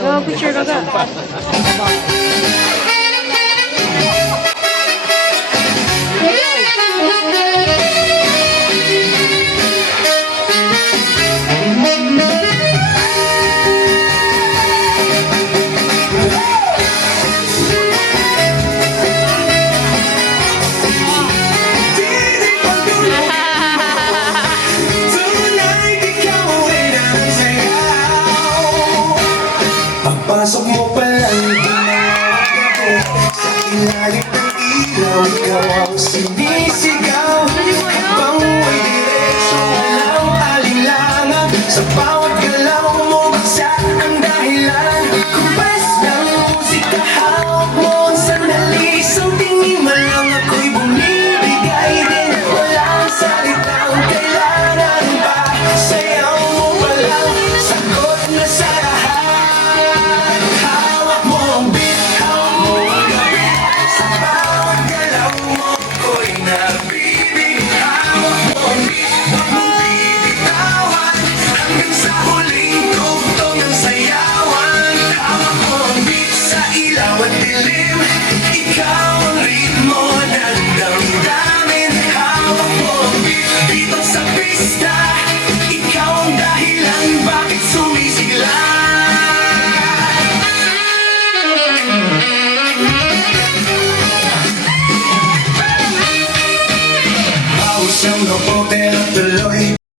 Oh, picture ka ka. Pasok mo palang ginawag ako sa ilalim ng ilaw, ikaw ang sinisigaw. Habang may diretso, walang alinlangan, sa bawat galaw mo bagsak ang dahilan. Kumpas ng musika, hawak mo ang sandali, isang tingin man lang ako'y bumibigay din. Walang salitang kailangan pa, sayaw mo palang sagot na sa lahat. Ikaw